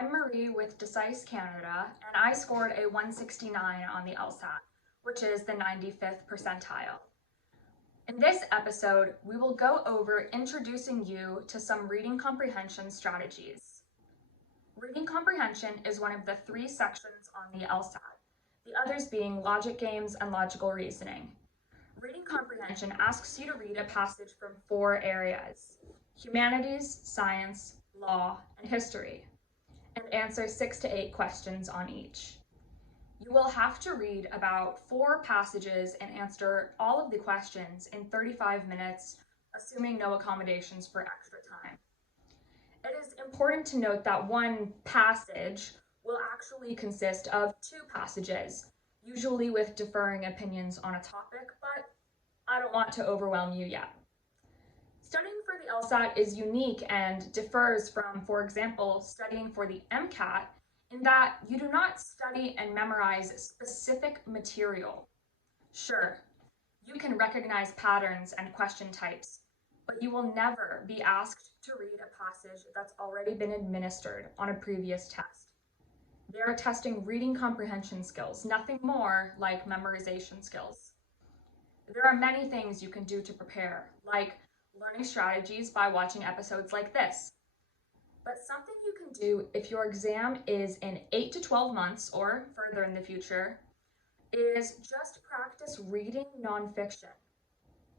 I'm Marie with Decis Canada, and I scored a 169 on the LSAT, which is the 95th percentile. In this episode, we will go over introducing you to some reading comprehension strategies. Reading comprehension is one of the 3 sections on the LSAT, the others being logic games and logical reasoning. Reading comprehension asks you to read a passage from 4 areas: humanities, science, law, and history, and answer 6 to 8 questions on each. You will have to read about 4 passages and answer all of the questions in 35 minutes, assuming no accommodations for extra time. It is important to note that one passage will actually consist of 2 passages, usually with differing opinions on a topic, but I don't want to overwhelm you yet. Studying for the LSAT is unique and differs from, for example, studying for the MCAT, in that you do not study and memorize specific material. Sure, you can recognize patterns and question types, but you will never be asked to read a passage that's already been administered on a previous test. They are testing reading comprehension skills, nothing more like memorization skills. There are many things you can do to prepare, like learning strategies by watching episodes like this. But something you can do if your exam is in 8 to 12 months or further in the future is just practice reading nonfiction.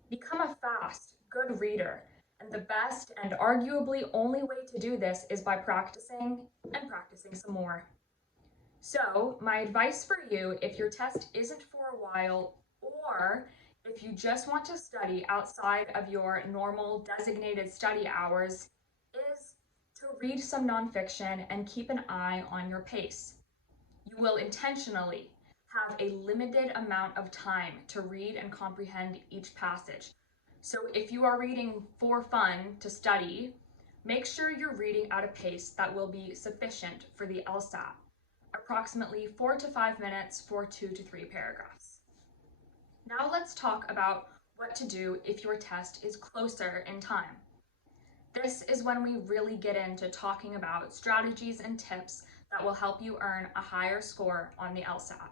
Become a fast, good reader, and the best and arguably only way to do this is by practicing and practicing some more. So, my advice for you, if your test isn't for a while, or if you just want to study outside of your normal designated study hours, is to read some nonfiction and keep an eye on your pace. You will intentionally have a limited amount of time to read and comprehend each passage. So if you are reading for fun to study, make sure you're reading at a pace that will be sufficient for the LSAT, approximately 4 to 5 minutes for 2 to 3 paragraphs. Now let's talk about what to do if your test is closer in time. This is when we really get into talking about strategies and tips that will help you earn a higher score on the LSAT.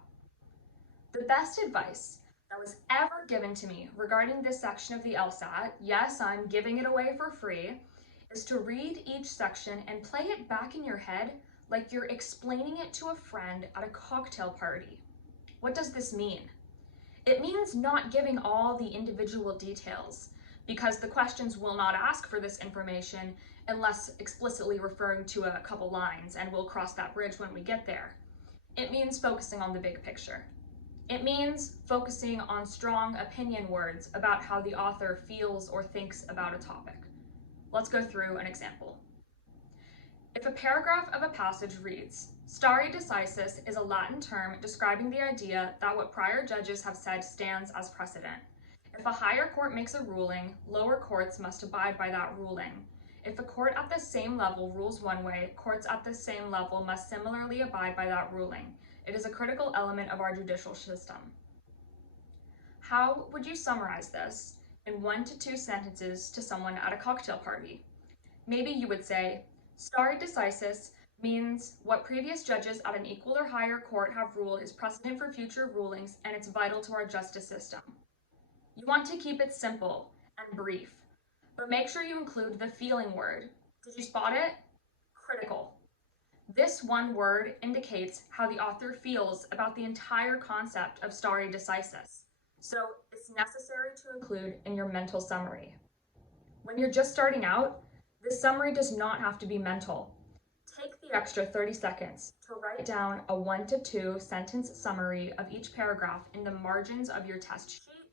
The best advice that was ever given to me regarding this section of the LSAT, yes, I'm giving it away for free, is to read each section and play it back in your head like you're explaining it to a friend at a cocktail party. What does this mean? It means not giving all the individual details, because the questions will not ask for this information unless explicitly referring to a couple lines, and we'll cross that bridge when we get there. It means focusing on the big picture. It means focusing on strong opinion words about how the author feels or thinks about a topic. Let's go through an example. If a paragraph of a passage reads, "Stare decisis" is a Latin term describing the idea that what prior judges have said stands as precedent. If a higher court makes a ruling, lower courts must abide by that ruling. If a court at the same level rules one way, courts at the same level must similarly abide by that ruling. It is a critical element of our judicial system. How would you summarize this in 1 to 2 sentences to someone at a cocktail party? Maybe you would say, "Stare decisis" means what previous judges at an equal or higher court have ruled is precedent for future rulings, and it's vital to our justice system. You want to keep it simple and brief, but make sure you include the feeling word. Did you spot it? Critical. This one word indicates how the author feels about the entire concept of stare decisis, so it's necessary to include in your mental summary. When you're just starting out, this summary does not have to be mental. Take the extra 30 seconds to write down a 1 to 2 sentence summary of each paragraph in the margins of your test sheet,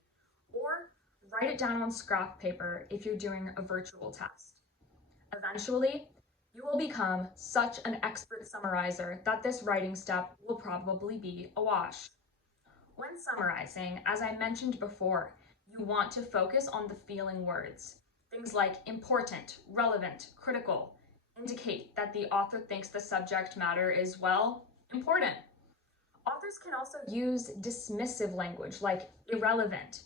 or write it down on scrap paper if you're doing a virtual test. Eventually, you will become such an expert summarizer that this writing step will probably be a wash. When summarizing, as I mentioned before, you want to focus on the feeling words. Things like important, relevant, critical indicate that the author thinks the subject matter is, well, important. Authors can also use dismissive language like irrelevant,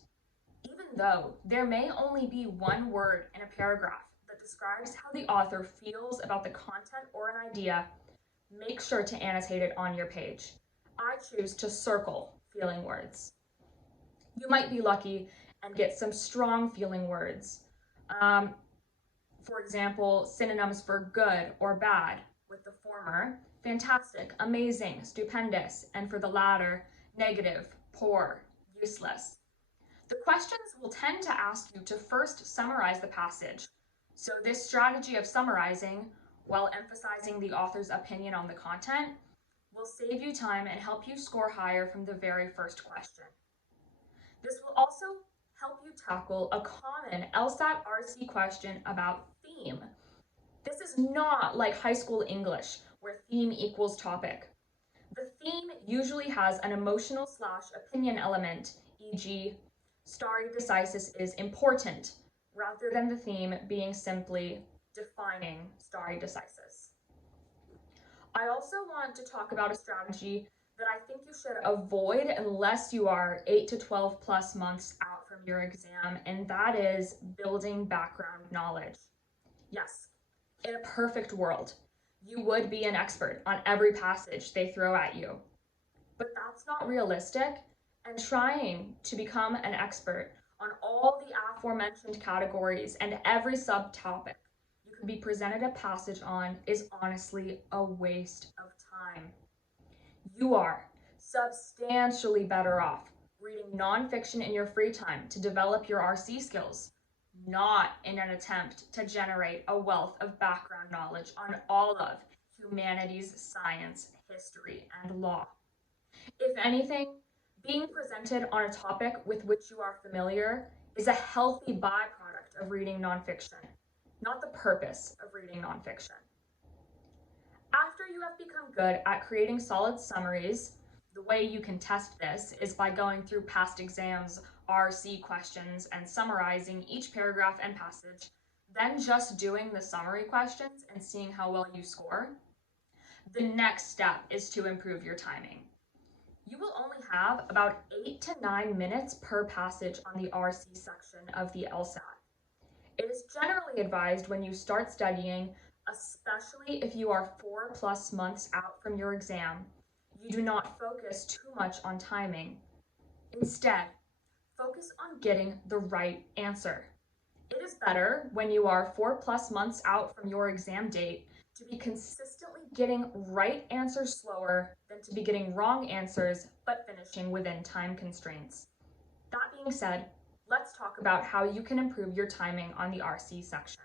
even though there may only be one word in a paragraph that describes how the author feels about the content or an idea. make sure to annotate it on your page. I choose to circle feeling words. You might be lucky and get some strong feeling words. For example, synonyms for good or bad, with the former, fantastic, amazing, stupendous, and for the latter, negative, poor, useless. The questions will tend to ask you to first summarize the passage. So this strategy of summarizing, while emphasizing the author's opinion on the content, will save you time and help you score higher from the very first question. This will also help you tackle a common LSAT RC question about theme. This is not like high school English, where theme equals topic. The theme usually has an emotional / opinion element, e.g., stare decisis is important, rather than the theme being simply defining stare decisis. I also want to talk about a strategy that I think you should avoid unless you are 8 to 12 plus months out from your exam, and that is building background knowledge. Yes, in a perfect world, you would be an expert on every passage they throw at you. But that's not realistic, and trying to become an expert on all the aforementioned categories and every subtopic you could be presented a passage on is honestly a waste of time. You are substantially better off reading nonfiction in your free time to develop your RC skills, not in an attempt to generate a wealth of background knowledge on all of humanities, science, history, and law. If anything, being presented on a topic with which you are familiar is a healthy byproduct of reading nonfiction, not the purpose of reading nonfiction. After you have become good at creating solid summaries, the way you can test this is by going through past exams, RC questions, and summarizing each paragraph and passage, then just doing the summary questions and seeing how well you score. The next step is to improve your timing. You will only have about 8 to 9 minutes per passage on the RC section of the LSAT. It is generally advised when you start studying, especially if you are 4+ months out from your exam, you do not focus too much on timing. Instead, focus on getting the right answer. It is better when you are 4+ months out from your exam date to be consistently getting right answers slower than to be getting wrong answers but finishing within time constraints. That being said, let's talk about how you can improve your timing on the RC section.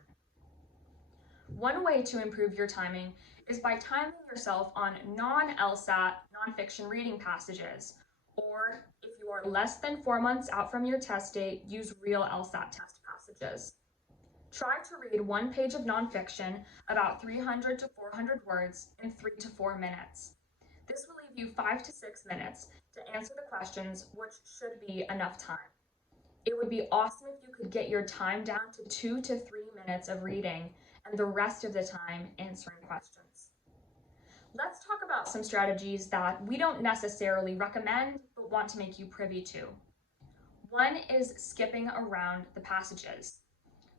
One way to improve your timing is by timing yourself on non-LSAT nonfiction reading passages, or if you are less than 4 months out from your test date, use real LSAT test passages. Try to read 1 page of nonfiction, about 300 to 400 words, in 3 to 4 minutes. This will leave you 5 to 6 minutes to answer the questions, which should be enough time. It would be awesome if you could get your time down to 2 to 3 minutes of reading and the rest of the time answering questions. Let's talk about some strategies that we don't necessarily recommend but want to make you privy to. One is skipping around the passages,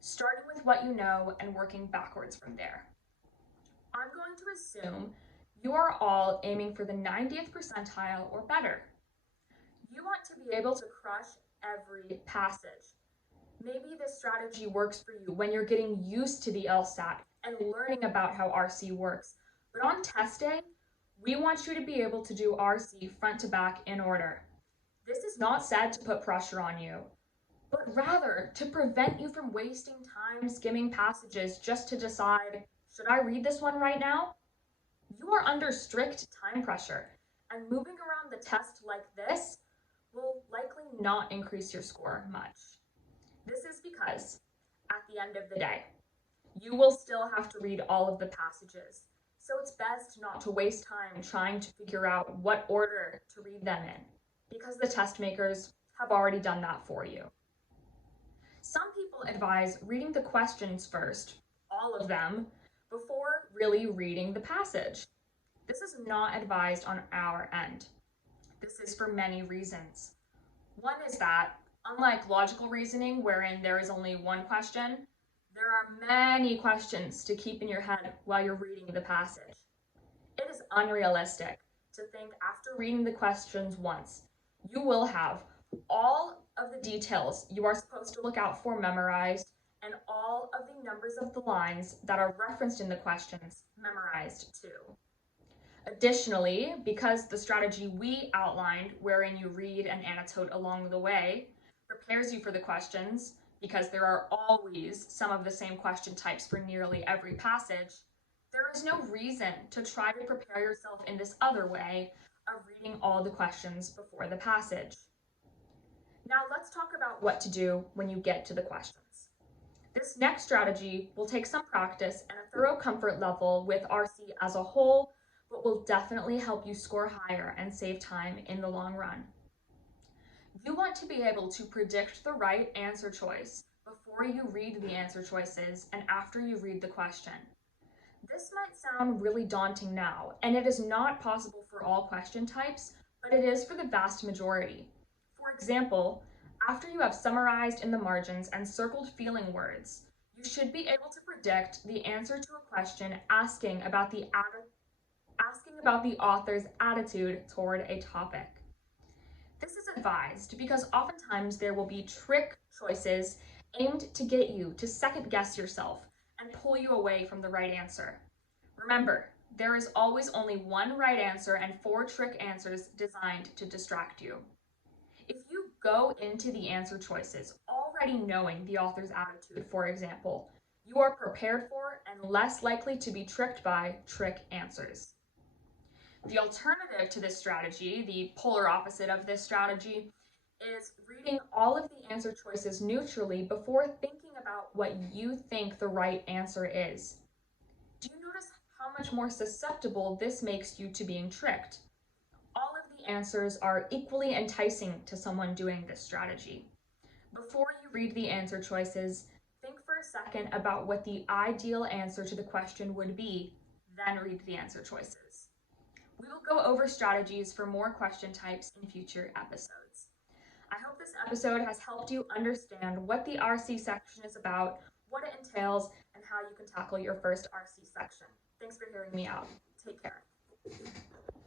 starting with what you know and working backwards from there. I'm going to assume you are all aiming for the 90th percentile or better. You want to be able to crush every passage. Maybe this strategy works for you when you're getting used to the LSAT and learning about how RC works. But on test day, we want you to be able to do RC front to back in order. This is not said to put pressure on you, but rather to prevent you from wasting time skimming passages just to decide, should I read this one right now? You are under strict time pressure, and moving around the test like this will likely not increase your score much. This is because, at the end of the day, you will still have to read all of the passages, so it's best not to waste time trying to figure out what order to read them in, because the test makers have already done that for you. Some people advise reading the questions first, all of them, before really reading the passage. This is not advised on our end. This is for many reasons. One is that, unlike logical reasoning, wherein there is only one question, there are many questions to keep in your head while you're reading the passage. It is unrealistic to think after reading the questions once, you will have all of the details you are supposed to look out for memorized and all of the numbers of the lines that are referenced in the questions memorized too. Additionally, because the strategy we outlined, wherein you read and annotate along the way, prepares you for the questions, because there are always some of the same question types for nearly every passage, there is no reason to try to prepare yourself in this other way of reading all the questions before the passage. Now let's talk about what to do when you get to the questions. This next strategy will take some practice and a thorough comfort level with RC as a whole, but will definitely help you score higher and save time in the long run. You want to be able to predict the right answer choice before you read the answer choices and after you read the question. This might sound really daunting now, and it is not possible for all question types, but it is for the vast majority. For example, after you have summarized in the margins and circled feeling words, you should be able to predict the answer to a question asking about the author's attitude toward a topic. This is advised because oftentimes there will be trick choices aimed to get you to second guess yourself and pull you away from the right answer. Remember, there is always only one right answer and 4 trick answers designed to distract you. If you go into the answer choices already knowing the author's attitude, for example, you are prepared for and less likely to be tricked by trick answers. The alternative to this strategy, the polar opposite of this strategy, is reading all of the answer choices neutrally before thinking about what you think the right answer is. Do you notice how much more susceptible this makes you to being tricked? All of the answers are equally enticing to someone doing this strategy. Before you read the answer choices, think for a second about what the ideal answer to the question would be, then read the answer choices. We will go over strategies for more question types in future episodes. I hope this episode has helped you understand what the RC section is about, what it entails, and how you can tackle your first RC section. Thanks for hearing me out. Take care.